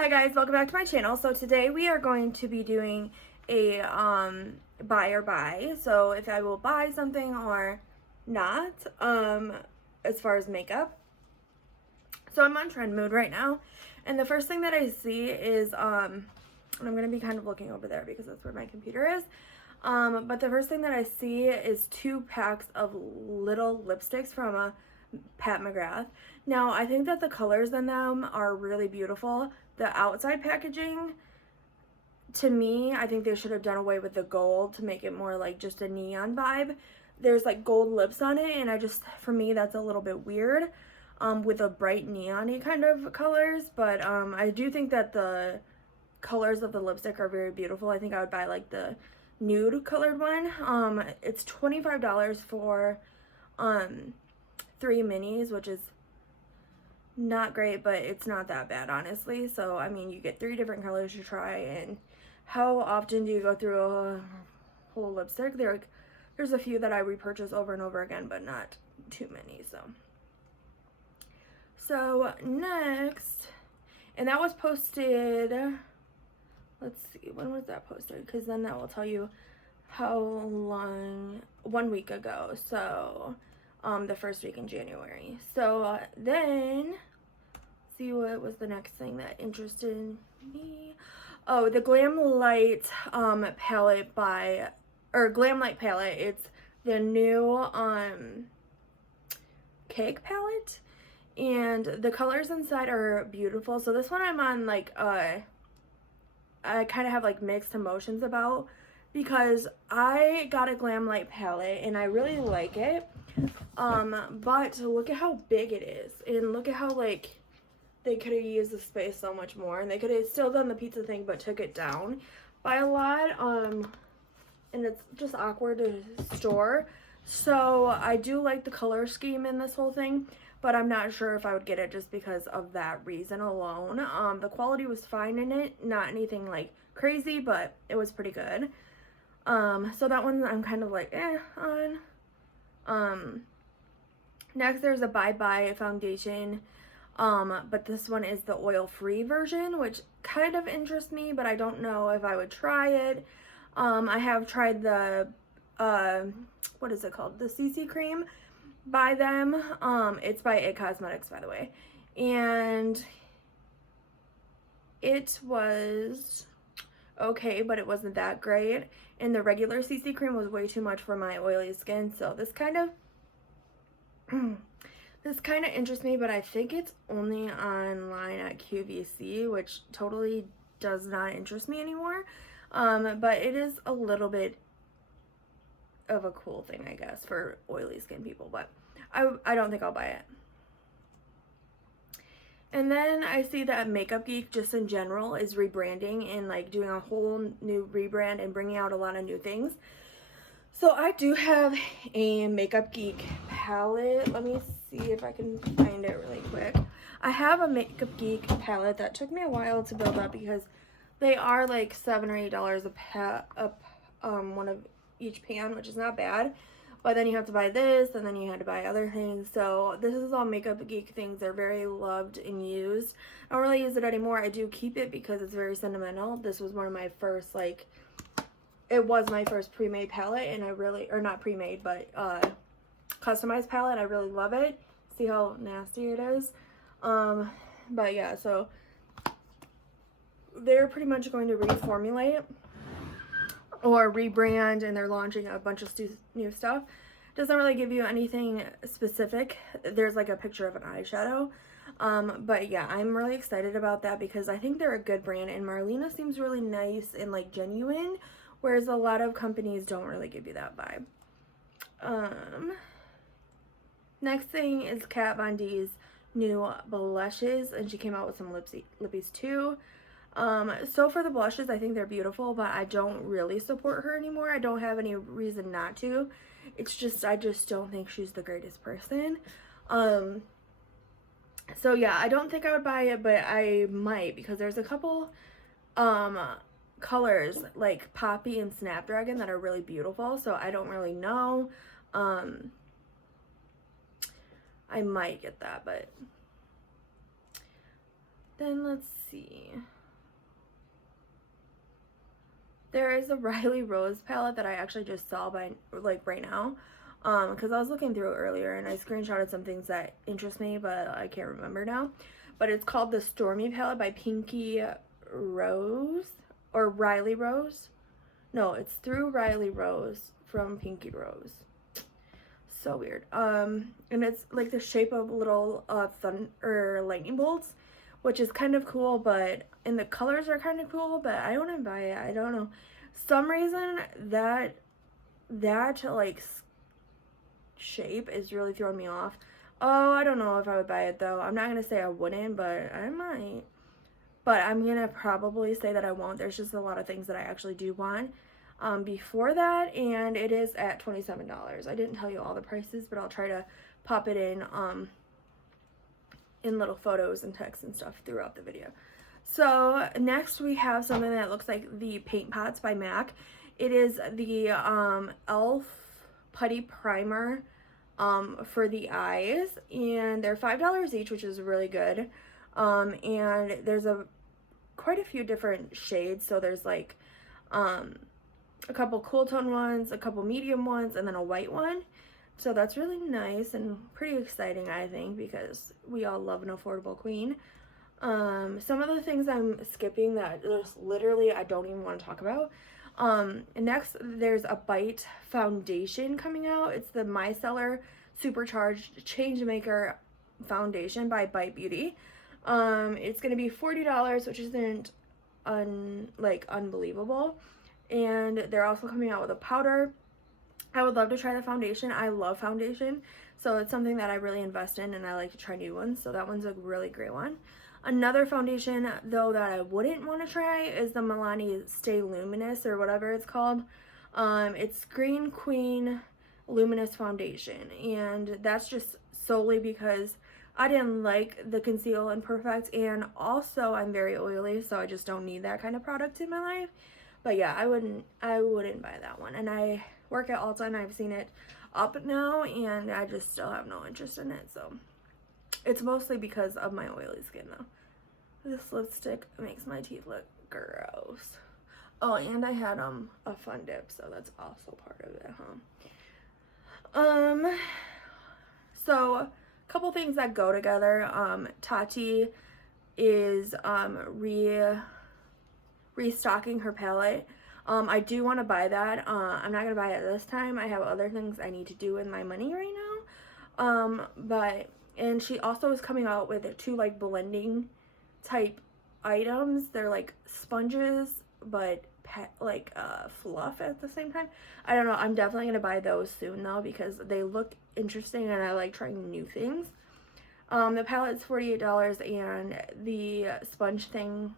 Hi guys, welcome back to my channel. So today we are going to be doing a buy or buy. So if I will buy something or not, as far as makeup. So I'm on trend mood right now, and the first thing that I see is and I'm gonna be kind of looking over there because that's where my computer is. But the first thing that I see is 2 packs of little lipsticks from Pat McGrath. Now, I think that the colors in them are really beautiful. The outside packaging, to me, I think they should have done away with the gold to make it more like just a neon vibe. There's like gold lips on it, and for me, that's a little bit weird with a bright neon-y kind of colors. But I do think that the colors of the lipstick are very beautiful. I think I would buy like the nude colored one. It's $25 for 3 minis, which is not great, but it's not that bad, honestly. So I mean, you get 3 different colors to try, and how often do you go through a whole lipstick? There's a few that I repurchase over and over again, but not too many. So next, and that was posted, let's see, when was that posted? Because then that will tell you how long, 1 week ago. So the first week in January. So then, see what was the next thing that interested me. Oh, the Glamlite palette Glamlite palette. It's the new cake palette, and the colors inside are beautiful. So this one I'm on like I kind of have like mixed emotions about, because I got a Glamlite palette and I really like it. But look at how big it is, and look at how like they could have used the space so much more, and they could have still done the pizza thing but took it down by a lot. And it's just awkward to store. So I do like the color scheme in this whole thing, but I'm not sure if I would get it just because of that reason alone. The quality was fine in it, not anything like crazy, but it was pretty good. So that one I'm kind of like on. Next, there's a Bye Bye foundation, but this one is the oil-free version, which kind of interests me, but I don't know if I would try it. I have tried the, what is it called? The CC cream by them. It's by It Cosmetics, by the way. And it was okay, but it wasn't that great. And the regular CC cream was way too much for my oily skin. So this kind of interests me, but I think it's only online at QVC, which totally does not interest me anymore. But it is a little bit of a cool thing, I guess, for oily skin people, but I don't think I'll buy it. And then I see that Makeup Geek, just in general, is rebranding and like doing a whole new rebrand and bringing out a lot of new things. So I do have a Makeup Geek palette. Let me see if I can find it really quick. I have a Makeup Geek palette that took me a while to build up, because they are like $7 or $8 one of each pan, which is not bad. But then you have to buy this, and then you had to buy other things. So this is all Makeup Geek things. They're very loved and used. I don't really use it anymore. I do keep it because it's very sentimental. This was one of my first, like, it was my first pre-made palette, and I really, or not pre-made, but customized palette. I really love it. See how nasty it is. But yeah, so they're pretty much going to reformulate or rebrand, and they're launching a bunch of new stuff. Doesn't really give you anything specific. There's like a picture of an eyeshadow. But yeah, I'm really excited about that because I think they're a good brand, and Marlena seems really nice and like genuine, whereas a lot of companies don't really give you that vibe. Next thing is Kat Von D's new blushes, and she came out with some lippies too. So for the blushes, I think they're beautiful, but I don't really support her anymore. I don't have any reason not to. It's just, I just don't think she's the greatest person. So yeah, I don't think I would buy it, but I might, because there's a couple, colors like Poppy and Snapdragon that are really beautiful. So I don't really know. I might get that, but then let's see. there is a Riley Rose palette that I actually just saw by like right now, because I was looking through it earlier and I screenshotted some things that interest me, but I can't remember now. But it's called the Stormy palette by Pinky Rose, or Riley Rose. No, it's through Riley Rose from Pinky Rose. So weird. And it's like the shape of little thunder lightning bolts, which is kind of cool, and the colors are kind of cool, but I wouldn't buy it. I don't know. Some reason that like shape is really throwing me off. Oh, I don't know if I would buy it though. I'm not gonna say I wouldn't, but I might. But I'm gonna probably say that I won't. There's just a lot of things that I actually do want before that, and it is at $27. I didn't tell you all the prices, but I'll try to pop it in little photos and text and stuff throughout the video. So next we have something that looks like the Paint Pots by MAC. It is the e.l.f. Putty Primer for the eyes, and they're $5 each, which is really good. And there's quite a few different shades, so there's like a couple cool tone ones, a couple medium ones, and then a white one. So that's really nice and pretty exciting, I think, because we all love an affordable queen. Some of the things I'm skipping that just literally I don't even want to talk about. Next, there's a Bite foundation coming out. It's the Micellar Supercharged Changemaker Foundation by Bite Beauty. It's going to be $40, which isn't unbelievable. And they're also coming out with a powder. I would love to try the foundation. I love foundation, so it's something that I really invest in, and I like to try new ones, so that one's a really great one. Another foundation, though, that I wouldn't want to try is the Milani Stay Luminous, or whatever it's called. It's Green Queen Luminous Foundation, and that's just solely because I didn't like the Conceal and Perfect, and also I'm very oily, so I just don't need that kind of product in my life. But yeah, I wouldn't buy that one. And I work at Ulta and I've seen it up now, and I just still have no interest in it. So it's mostly because of my oily skin though. This lipstick makes my teeth look gross. Oh, and I had a fun dip, so that's also part of it, huh? So a couple things that go together. Tati is restocking her palette. I do want to buy that. I'm not gonna buy it this time. I have other things I need to do with my money right now. And she also is coming out with 2 like blending type items. They're like sponges, but fluff at the same time. I don't know. I'm definitely gonna buy those soon though, because they look interesting and I like trying new things. The palette's $48, and the sponge thing,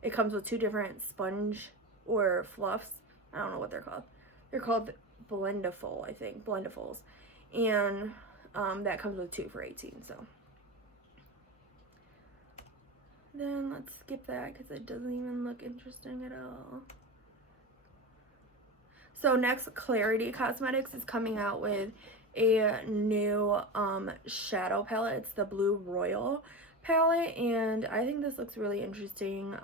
it comes with 2 different sponge or fluffs. I don't know what they're called. They're called Blendiful, I think. Blendifuls. And that comes with 2 for $18. So then let's skip that because it doesn't even look interesting at all. So next, Clarity Cosmetics is coming out with a new shadow palette. It's the Blue Royal palette, and I think this looks really interesting.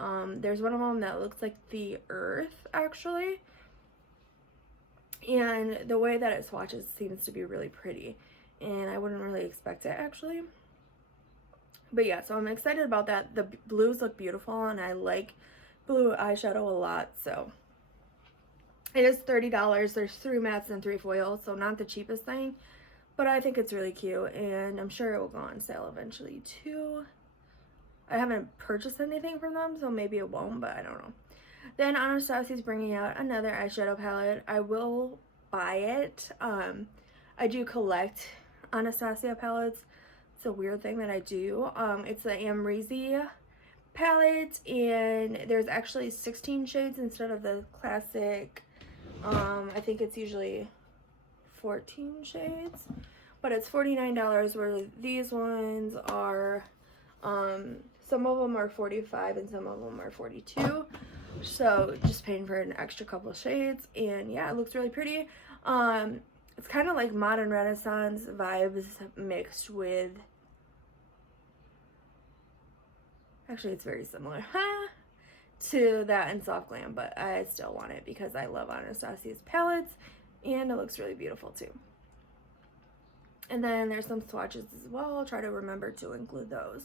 There's one of them that looks like the earth actually, and the way that it swatches seems to be really pretty, and I wouldn't really expect it actually. But yeah, so I'm excited about that. The blues look beautiful, and I like blue eyeshadow a lot, so it is $30. There's 3 mattes and 3 foils, so not the cheapest thing, but I think it's really cute, and I'm sure it will go on sale eventually too. I haven't purchased anything from them, so maybe it won't, but I don't know. Then Anastasia's bringing out another eyeshadow palette. I will buy it. I do collect Anastasia palettes. It's a weird thing that I do. It's the Amrezy palette, and there's actually 16 shades instead of the classic. I think it's usually 14 shades, but it's $49, where these ones are some of them are 45 and some of them are 42, so just paying for an extra couple of shades. And yeah, it looks really pretty. It's kind of like modern Renaissance vibes mixed with, actually it's very similar, to that and Soft Glam, but I still want it because I love Anastasia's palettes and it looks really beautiful too. And then there's some swatches as well. I'll try to remember to include those.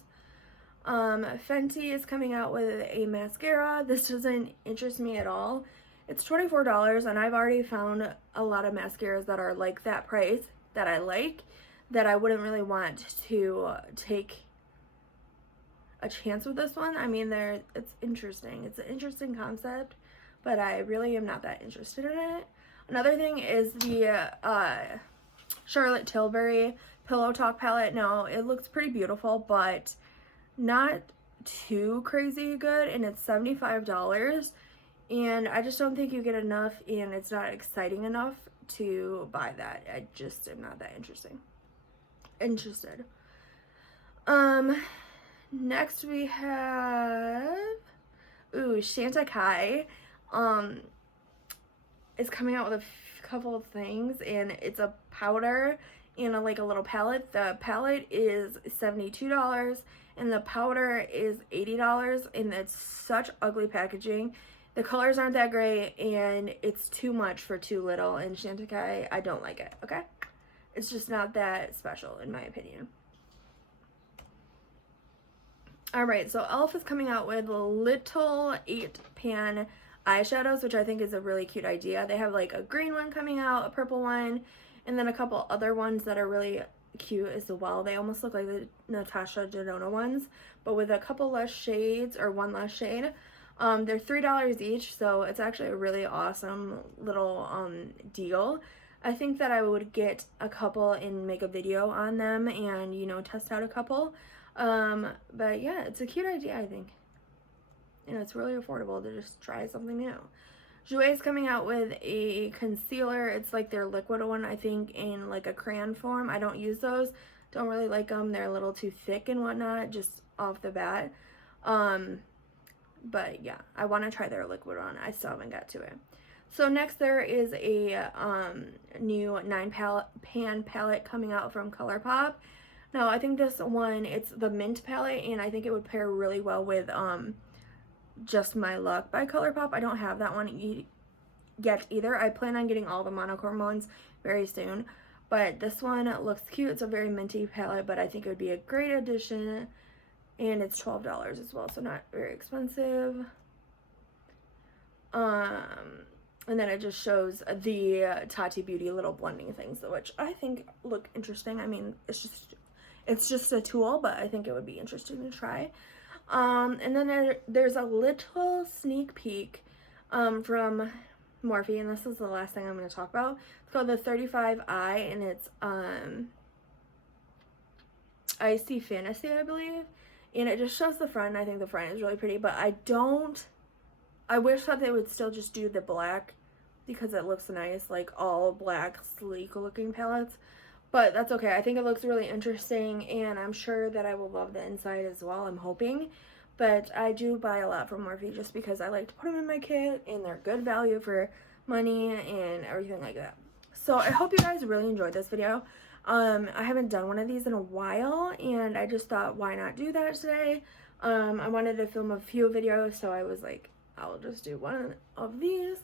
Fenty is coming out with a mascara. This doesn't interest me at all. It's $24 and I've already found a lot of mascaras that are like that price that I like, that I wouldn't really want to take a chance with this one. I mean, it's interesting. It's an interesting concept, but I really am not that interested in it. Another thing is the Charlotte Tilbury Pillow Talk palette. Now, it looks pretty beautiful, but not too crazy good, and it's $75. And I just don't think you get enough, and it's not exciting enough to buy that. I just am not that interested. Next we have, Chantecaille is coming out with a couple of things, and it's a powder and like a little palette. The palette is $72 and the powder is $80, and it's such ugly packaging. The colors aren't that great, and it's too much for too little, and Chantecaille, I don't like it, okay? It's just not that special, in my opinion. Alright, so e.l.f. is coming out with little 8-pan eyeshadows, which I think is a really cute idea. They have like a green one coming out, a purple one, and then a couple other ones that are really cute as well. They almost look like the Natasha Denona ones, but with a couple less shades, or one less shade. They're $3 each, so it's actually a really awesome little deal. I think that I would get a couple and make a video on them and, you know, test out a couple. But yeah, it's a cute idea, I think. And it's really affordable to just try something new. Jouer is coming out with a concealer. It's like their liquid one, I think, in like a crayon form. I don't use those. Don't really like them. They're a little too thick and whatnot, just off the bat. But yeah, I want to try their liquid one. I still haven't got to it. So next there is a new 9-pan palette coming out from Colourpop. Now I think this one, it's the mint palette, and I think it would pair really well with Just My Luck by Colourpop. I don't have that one yet either. I plan on getting all the monochrome ones very soon. But this one looks cute. It's a very minty palette, but I think it would be a great addition. And it's $12 as well, so not very expensive. And then it just shows the Tati Beauty little blending things, which I think look interesting. I mean, it's just a tool, but I think it would be interesting to try. And then there's a little sneak peek from Morphe, and this is the last thing I'm going to talk about. It's called the 35i, and it's Icy Fantasy, I believe. And it just shows the front. I think the front is really pretty, but I wish that they would still just do the black because it looks nice, like all black, sleek looking palettes. But that's okay. I think it looks really interesting, and I'm sure that I will love the inside as well. I'm hoping. But I do buy a lot from Morphe just because I like to put them in my kit, and they're good value for money and everything like that. So I hope you guys really enjoyed this video. I haven't done one of these in a while, and I just thought, why not do that today? I wanted to film a few videos, so I was like, I'll just do one of these.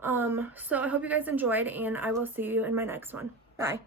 So I hope you guys enjoyed, and I will see you in my next one. Bye.